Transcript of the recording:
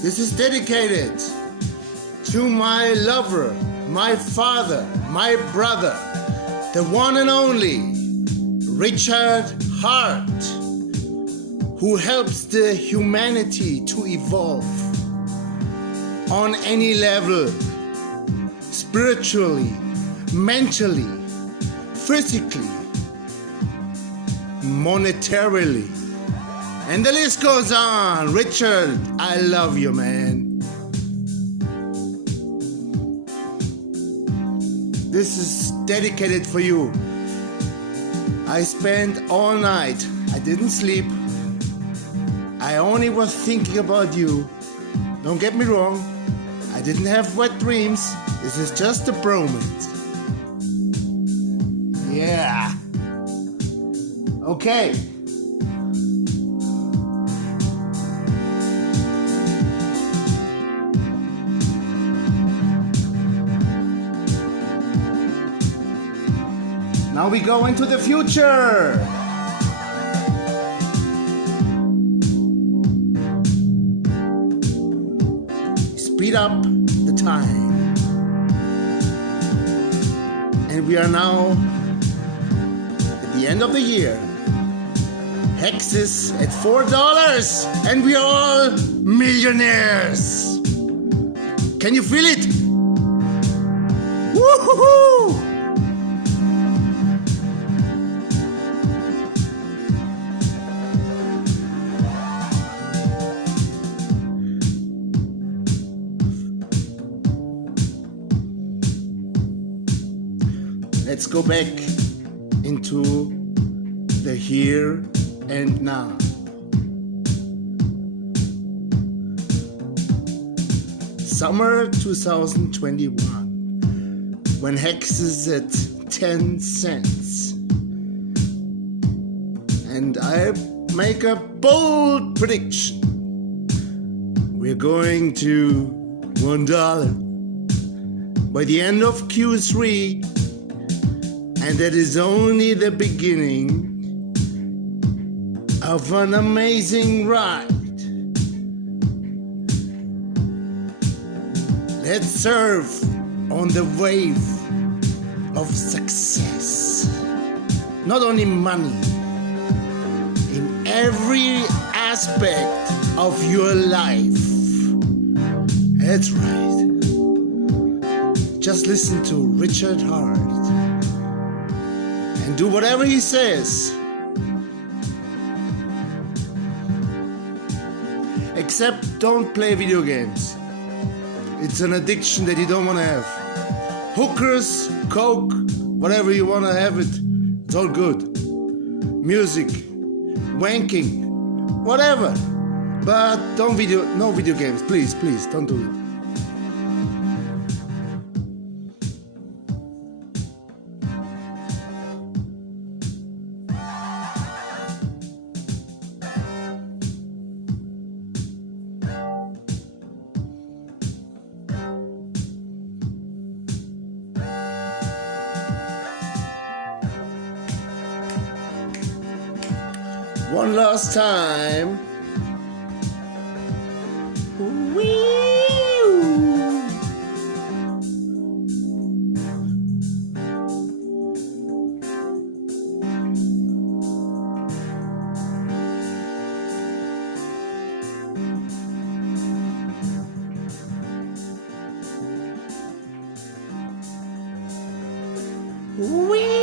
This is dedicated to my lover, my father, my brother, the one and only Richard Hart, who helps the humanity to evolve on any level, spiritually, mentally, physically, monetarily, and the list goes on. Richard, I love you, man. This is dedicated for you. I spent all night. I didn't sleep. I only was thinking about you. Don't get me wrong. I didn't have wet dreams. This is just a bromance. Yeah. Okay. Now we go into the future. Speed up the time. And we are now at the end of the year. HEX is at $4 and we are all millionaires. Can you feel it? Woo-hoo-hoo! Let's go back into the here and now. Summer 2021, when HEX is at 10 cents. And I make a bold prediction. We're going to $1 by the end of Q3. And that is only the beginning of an amazing ride. Let's surf on the wave of success. Not only money, in every aspect of your life. That's right. Just listen to Richard Hart. And do whatever he says. Except don't play video games. It's an addiction that you don't want to have. Hookers, coke, whatever you want to have it, it's all good. Music, wanking, whatever. But no video games, please, don't do it. One last time. Wee!